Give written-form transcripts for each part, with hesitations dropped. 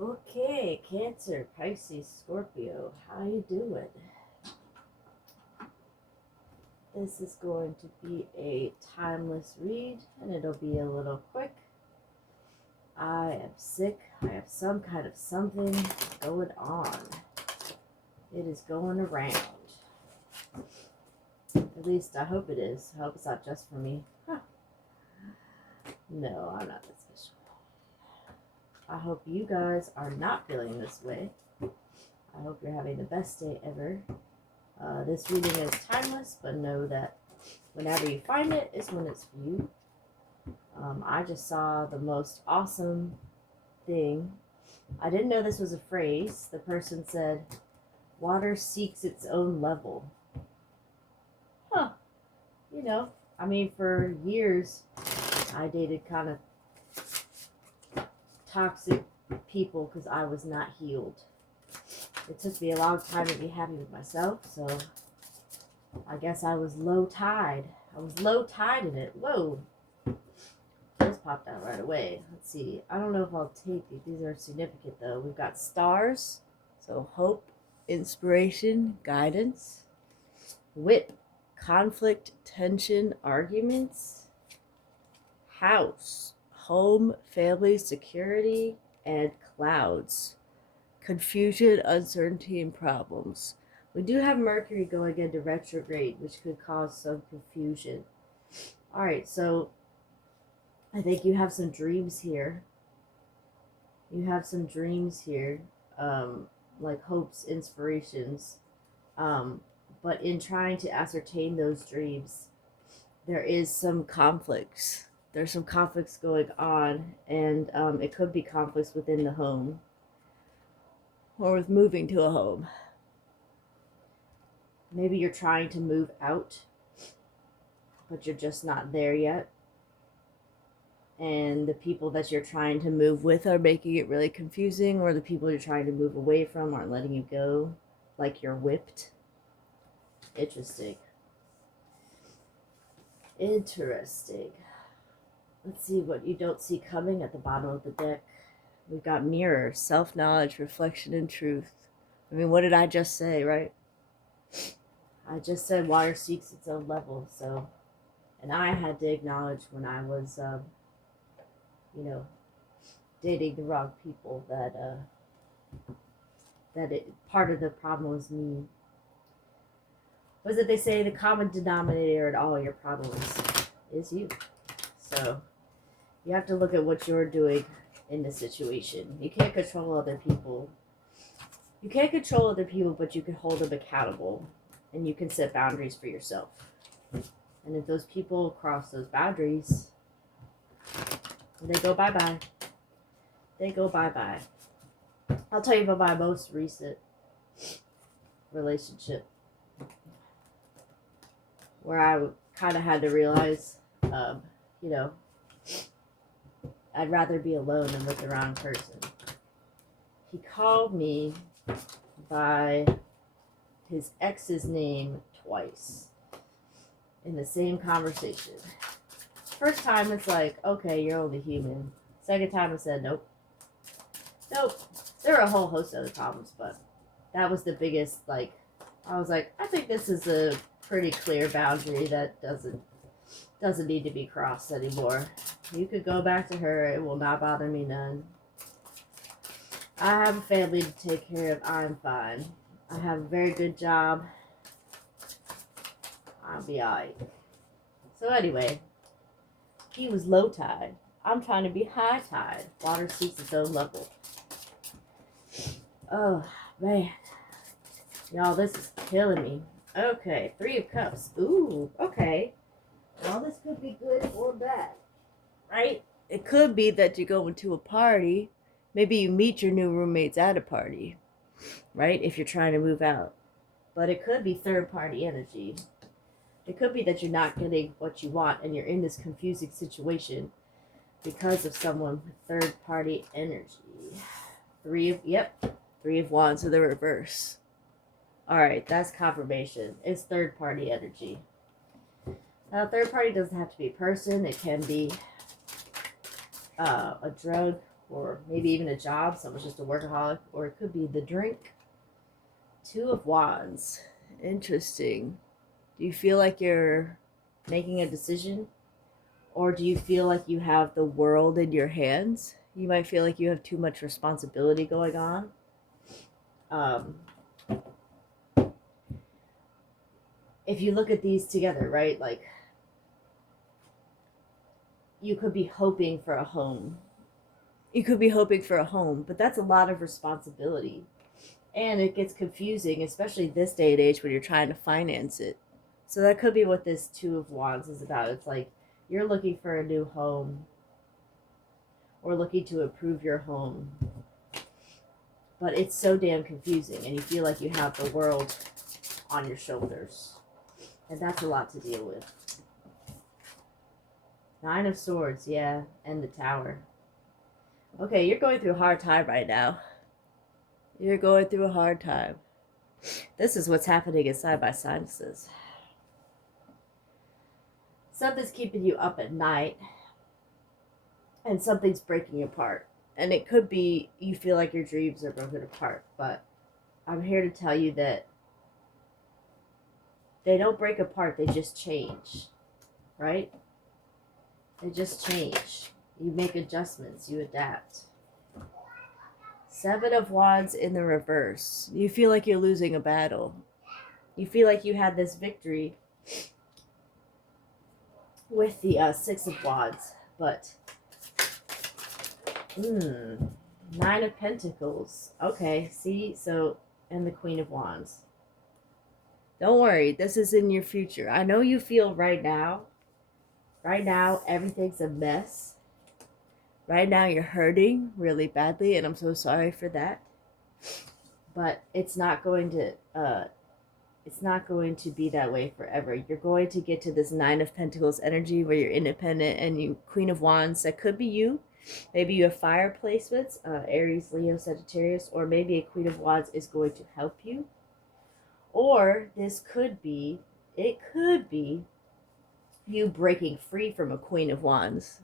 Okay, Cancer, Pisces, Scorpio, how you doing? This is going to be a timeless read, and it'll be a little quick. I am sick. I have some kind of something going on. It is going around. At least I hope it is. I hope it's not just for me. Huh. No, I'm not that special. I hope you guys are not feeling this way. I hope you're having the best day ever. This reading is timeless, but know that whenever you find it is when it's for you. I just saw the most awesome thing. I didn't know this was a phrase. The person said, water seeks its own level. Huh. You know, I mean, for years, I dated kind of toxic people because I was not healed. It took me a long time to be happy with myself, so I guess I was low tide. I was low tide in it. Whoa. Just popped out right away. Let's see. I don't know if I'll take these. These are significant, though. We've got stars, so hope, inspiration, guidance. Whip, conflict, tension, arguments. House, home, family, security, and clouds. Confusion, uncertainty, and problems. We do have Mercury going into retrograde, which could cause some confusion. All right, so I think you have some dreams here. You have some dreams here, like hopes, inspirations. But in trying to ascertain those dreams, there is some conflicts. There's some conflicts going on, and it could be conflicts within the home or with moving to a home. Maybe you're trying to move out, but you're just not there yet. And the people that you're trying to move with are making it really confusing, or the people you're trying to move away from aren't letting you go, like you're whipped. Interesting. Interesting. Let's see what you don't see coming at the bottom of the deck. We've got mirror, self-knowledge, reflection, and truth. I mean, what did I just say, right? I just said water seeks its own level, so... And I had to acknowledge when I was, dating the wrong people that part of the problem was me. Was it they say the common denominator in all your problems is you. So you have to look at what you're doing in the situation. You can't control other people. You can't control other people, but you can hold them accountable, and you can set boundaries for yourself. And if those people cross those boundaries, they go bye-bye. They go bye-bye. I'll tell you about my most recent relationship where I kind of had to realize, I'd rather be alone than with the wrong person. He called me by his ex's name twice in the same conversation. First time it's like, okay, you're only human. Second time I said, nope. There were a whole host of other problems, but that was the biggest, I was like, I think this is a pretty clear boundary that doesn't need to be crossed anymore. You could go back to her. It will not bother me none. I have a family to take care of. I'm fine. I have a very good job. I'll be alright. So anyway, he was low tide. I'm trying to be high tide. Water seeks its own level. Oh, man. Y'all, this is killing me. Okay, 3 of Cups. Ooh, okay. Well, this could be good or bad, right? It could be that you go into a party. Maybe you meet your new roommates at a party, right? If you're trying to move out. But it could be third-party energy. It could be that you're not getting what you want and you're in this confusing situation because of someone with third-party energy. 3 of Wands in the reverse. All right, that's confirmation. It's third-party energy. Now, third party doesn't have to be a person. It can be a drug or maybe even a job. Someone's just a workaholic, or it could be the drink. Two of Wands. Interesting. Do you feel like you're making a decision? Or do you feel like you have the world in your hands? You might feel like you have too much responsibility going on. If you look at these together, right? Like, you could be hoping for a home. You could be hoping for a home, but that's a lot of responsibility. And it gets confusing, especially this day and age when you're trying to finance it. So that could be what this Two of Wands is about. It's like you're looking for a new home or looking to improve your home. But it's so damn confusing and you feel like you have the world on your shoulders. And that's a lot to deal with. Nine of Swords, yeah, and the Tower. Okay, you're going through a hard time right now. You're going through a hard time. This is what's happening inside my sinuses. Something's keeping you up at night. And something's breaking you apart. And it could be you feel like your dreams are broken apart. But I'm here to tell you that they don't break apart, they just change. Right? They just change. You make adjustments, you adapt. Seven of Wands in the reverse. You feel like you're losing a battle. You feel like you had this victory with the Six of Wands. But, Nine of Pentacles. Okay, see? So, and the Queen of Wands. Don't worry, this is in your future. I know you feel right now, everything's a mess. Right now, you're hurting really badly, and I'm so sorry for that. But it's not going to be that way forever. You're going to get to this Nine of Pentacles energy where you're independent, and you Queen of Wands. That could be you. Maybe you have fire placements, Aries, Leo, Sagittarius, or maybe a Queen of Wands is going to help you. Or it could be you breaking free from a Queen of Wands.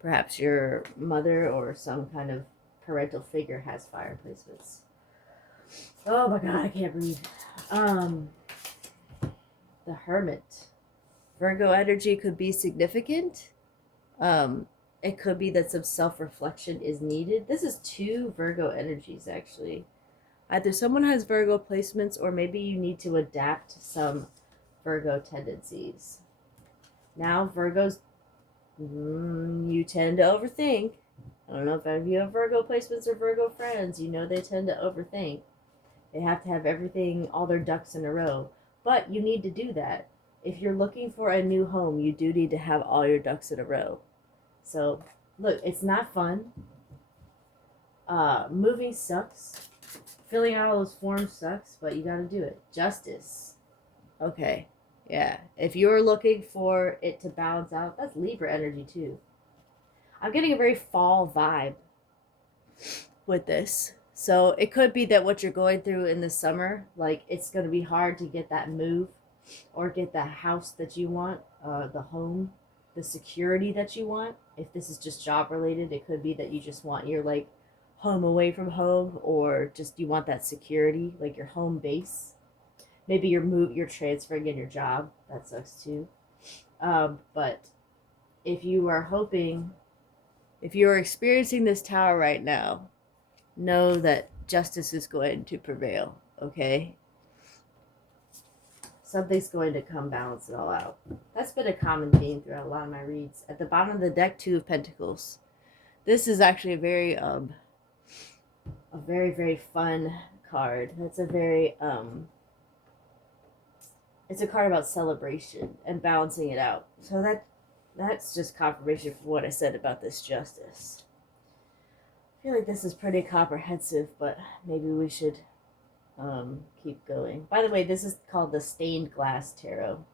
Perhaps your mother or some kind of parental figure has fire placements. Oh my god, I can't breathe. The Hermit. Virgo energy could be significant. It could be that some self-reflection is needed. This is two Virgo energies, actually. Either someone has Virgo placements or maybe you need to adapt some Virgo tendencies. Now, Virgos, you tend to overthink. I don't know if any of you have Virgo placements or Virgo friends. You know they tend to overthink. They have to have everything, all their ducks in a row. But you need to do that. If you're looking for a new home, you do need to have all your ducks in a row. So, look, it's not fun. Moving sucks. Filling out all those forms sucks, but you gotta do it. Justice. Okay. Yeah, if you're looking for it to balance out, that's Libra energy too. I'm getting a very fall vibe with this. So it could be that what you're going through in the summer, like it's going to be hard to get that move or get the house that you want, the home, the security that you want. If this is just job related, it could be that you just want your like home away from home, or just you want that security, like your home base. Maybe you're transferring in your job. That sucks too. But if you are experiencing this Tower right now, know that justice is going to prevail, okay? Something's going to come balance it all out. That's been a common theme throughout a lot of my reads. At the bottom of the deck, Two of Pentacles. This is actually a very, very fun card. That's a very, it's a card about celebration and balancing it out. So that's just confirmation for what I said about this justice. I feel like this is pretty comprehensive, but maybe we should keep going. By the way, this is called the Stained Glass Tarot,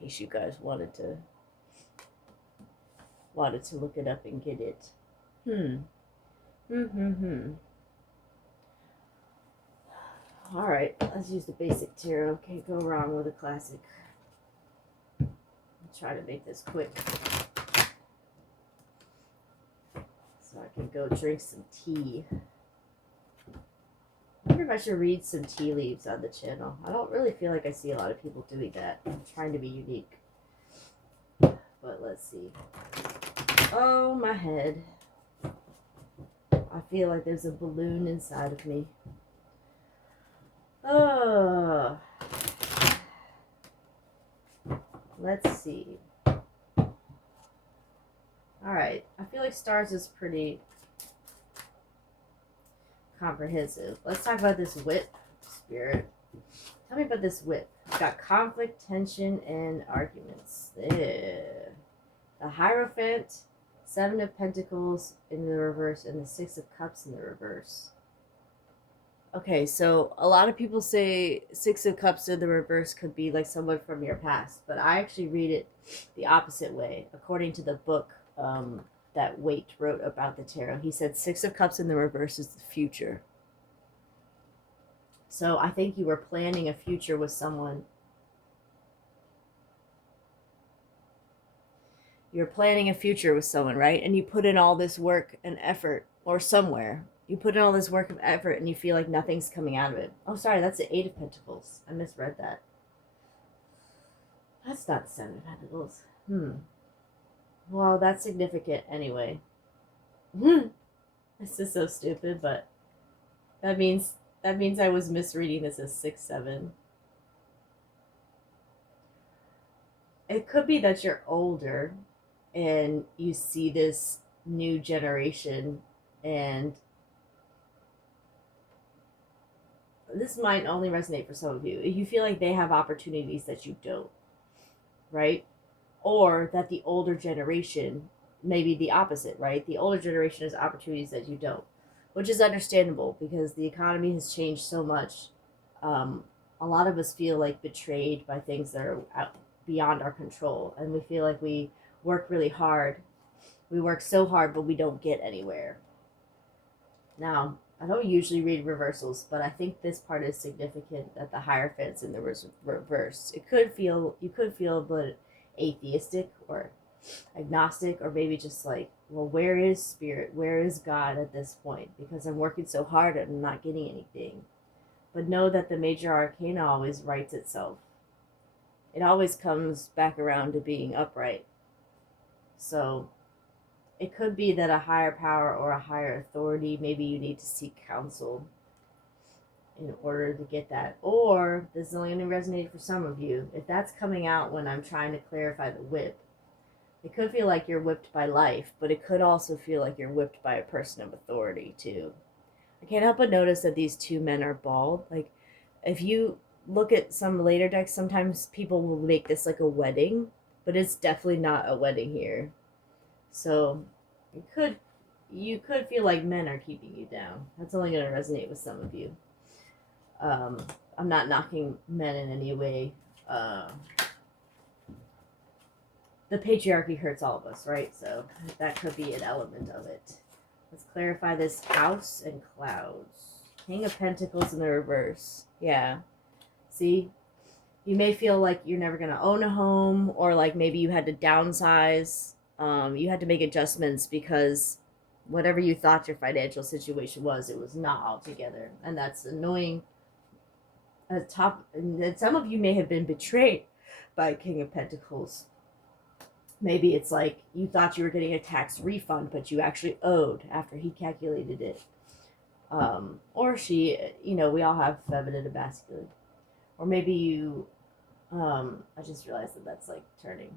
in case you guys wanted to look it up and get it. All right, let's use the basic tarot. Can't go wrong with a classic. I'll try to make this quick so I and go drink some tea. I wonder if I should read some tea leaves on the channel. I don't really feel like I see a lot of people doing that. I'm trying to be unique. But let's see. Oh, my head. I feel like there's a balloon inside of me. Oh. Let's see. Alright. I feel like stars is pretty comprehensive. Let's talk about this whip, Spirit. Tell me about this whip. It's got conflict, tension, and arguments. The Hierophant, 7 of Pentacles in the reverse, and the 6 of Cups in the reverse. Okay, so a lot of people say 6 of Cups in the reverse could be like someone from your past, but I actually read it the opposite way. According to the book that Waite wrote about the tarot, he said 6 of Cups in the reverse is the future. So I think you were planning a future with someone. You're planning a future with someone, right? And you put in all this work and effort, or somewhere. You put in all this work and effort and you feel like nothing's coming out of it. Oh, sorry, that's the 8 of Pentacles. I misread that. That's not the 7 of Pentacles. Well, that's significant anyway. This is so stupid, but that means I was misreading this as 6-7. It could be that you're older and you see this new generation, and this might only resonate for some of you. You feel like they have opportunities that you don't, right? Or that the older generation, maybe the opposite, right? The older generation has opportunities that you don't, which is understandable because the economy has changed so much. A lot of us feel like betrayed by things that are out beyond our control, and we feel like we work really hard. We work so hard, but we don't get anywhere. Now, I don't usually read reversals, but I think this part is significant, that the Hierophant's in the reverse. You could feel a bit atheistic or agnostic, or maybe just like, well, where is Spirit? Where is God at this point? Because I'm working so hard and I'm not getting anything. But know that the major arcana always rights itself. It always comes back around to being upright. So it could be that a higher power or a higher authority, maybe you need to seek counsel in order to get that. Or, this is only going to resonate for some of you, if that's coming out when I'm trying to clarify the whip, it could feel like you're whipped by life, but it could also feel like you're whipped by a person of authority too. I can't help but notice that these two men are bald. Like, if you look at some later decks, sometimes people will make this like a wedding, but it's definitely not a wedding here. So you could feel like men are keeping you down. That's only going to resonate with some of you. I'm not knocking men in any way. The patriarchy hurts all of us, right? So that could be an element of it. Let's clarify this house and clouds. King of Pentacles in the reverse. Yeah. See? You may feel like you're never going to own a home, or like maybe you had to downsize. You had to make adjustments because whatever you thought your financial situation was, it was not all together. And that's annoying. And some of you may have been betrayed by King of Pentacles. Maybe it's like you thought you were getting a tax refund, but you actually owed after he calculated it. Or she, we all have feminine and masculine. Or maybe you, I just realized that that's like turning.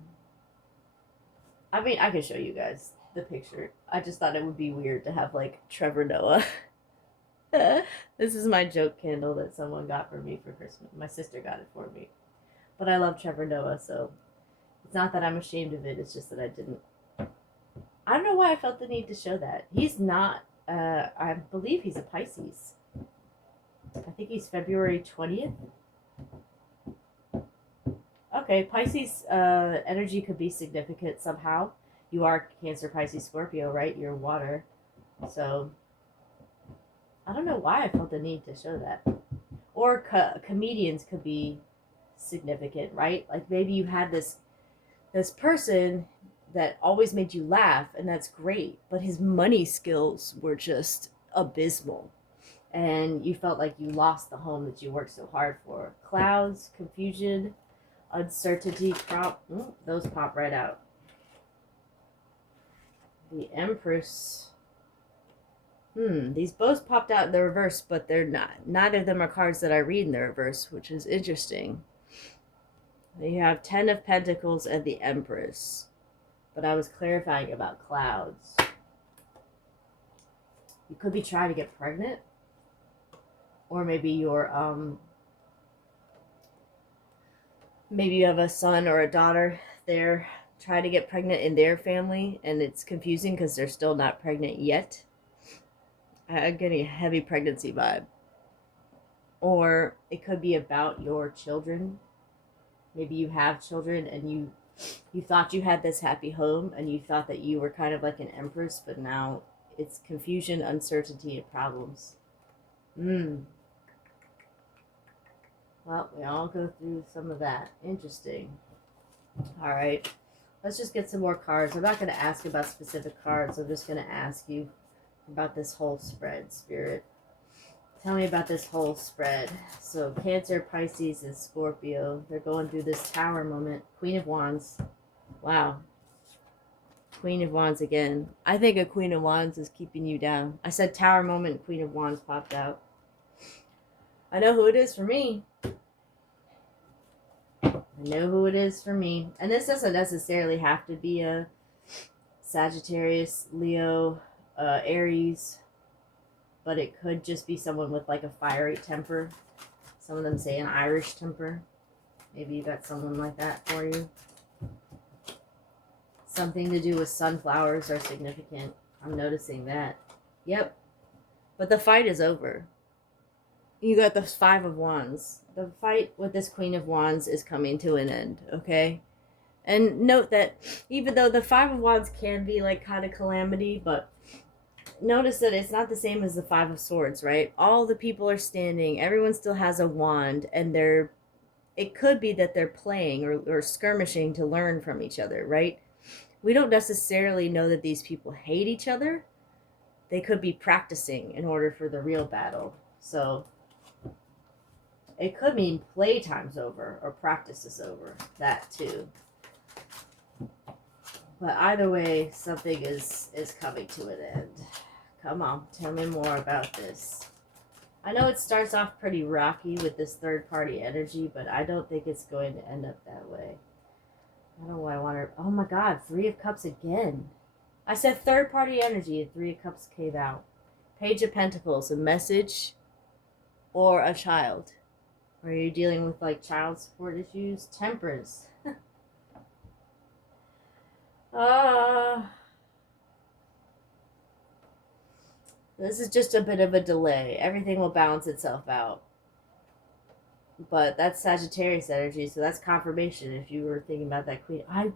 I mean, I can show you guys the picture. I just thought it would be weird to have like Trevor Noah. This is my joke candle that someone got for me for Christmas. My sister got it for me. But I love Trevor Noah, so it's not that I'm ashamed of it. It's just that I don't know why I felt the need to show that. He's not, I believe he's a Pisces. I think he's February 20th. Okay, Pisces energy could be significant somehow. You are Cancer, Pisces, Scorpio, right? You're water. So, I don't know why I felt the need to show that. Or comedians could be significant, right? Like maybe you had this person that always made you laugh, and that's great, but his money skills were just abysmal. And you felt like you lost the home that you worked so hard for. Clouds, confusion, uncertainty, those pop right out. The Empress. These both popped out in the reverse, but they're not. Neither of them are cards that I read in the reverse, which is interesting. You have 10 of Pentacles and the Empress. But I was clarifying about clouds. You could be trying to get pregnant. Or maybe you're, maybe you have a son or a daughter. They're trying to get pregnant in their family, and it's confusing because they're still not pregnant yet. I'm getting a heavy pregnancy vibe. Or it could be about your children. Maybe you have children and you thought you had this happy home and you thought that you were kind of like an empress, but now it's confusion, uncertainty, and problems. Well, we all go through some of that. Interesting. All right. Let's just get some more cards. I'm not going to ask about specific cards. I'm just going to ask you about this whole spread, Spirit. Tell me about this whole spread. So Cancer, Pisces, and Scorpio. They're going through this Tower moment. Queen of Wands. Wow. Queen of Wands again. I think a Queen of Wands is keeping you down. I said Tower moment, Queen of Wands popped out. I know who it is for me. I know who it is for me. And this doesn't necessarily have to be a Sagittarius, Leo, Aries, but it could just be someone with like a fiery temper. Some of them say an Irish temper. Maybe you got someone like that for you. Something to do with sunflowers are significant. I'm noticing that. Yep. But the fight is over. You got the Five of Wands. The fight with this Queen of Wands is coming to an end, okay? And note that even though the Five of Wands can be like kind of calamity, but notice that it's not the same as the Five of Swords, right? All the people are standing. Everyone still has a wand, and it could be that they're playing or skirmishing to learn from each other, right? We don't necessarily know that these people hate each other. They could be practicing in order for the real battle. So it could mean playtime's over or practice is over. That too. But either way, something is coming to an end. Come on, tell me more about this. I know it starts off pretty rocky with this third-party energy, but I don't think it's going to end up that way. I don't know why I want to... Oh my God, Three of Cups again. I said third-party energy and Three of Cups came out. Page of Pentacles, a message or a child. Are you dealing with like child support issues? Temperance. This is just a bit of a delay. Everything will balance itself out. But that's Sagittarius energy, so that's confirmation if you were thinking about that Queen. I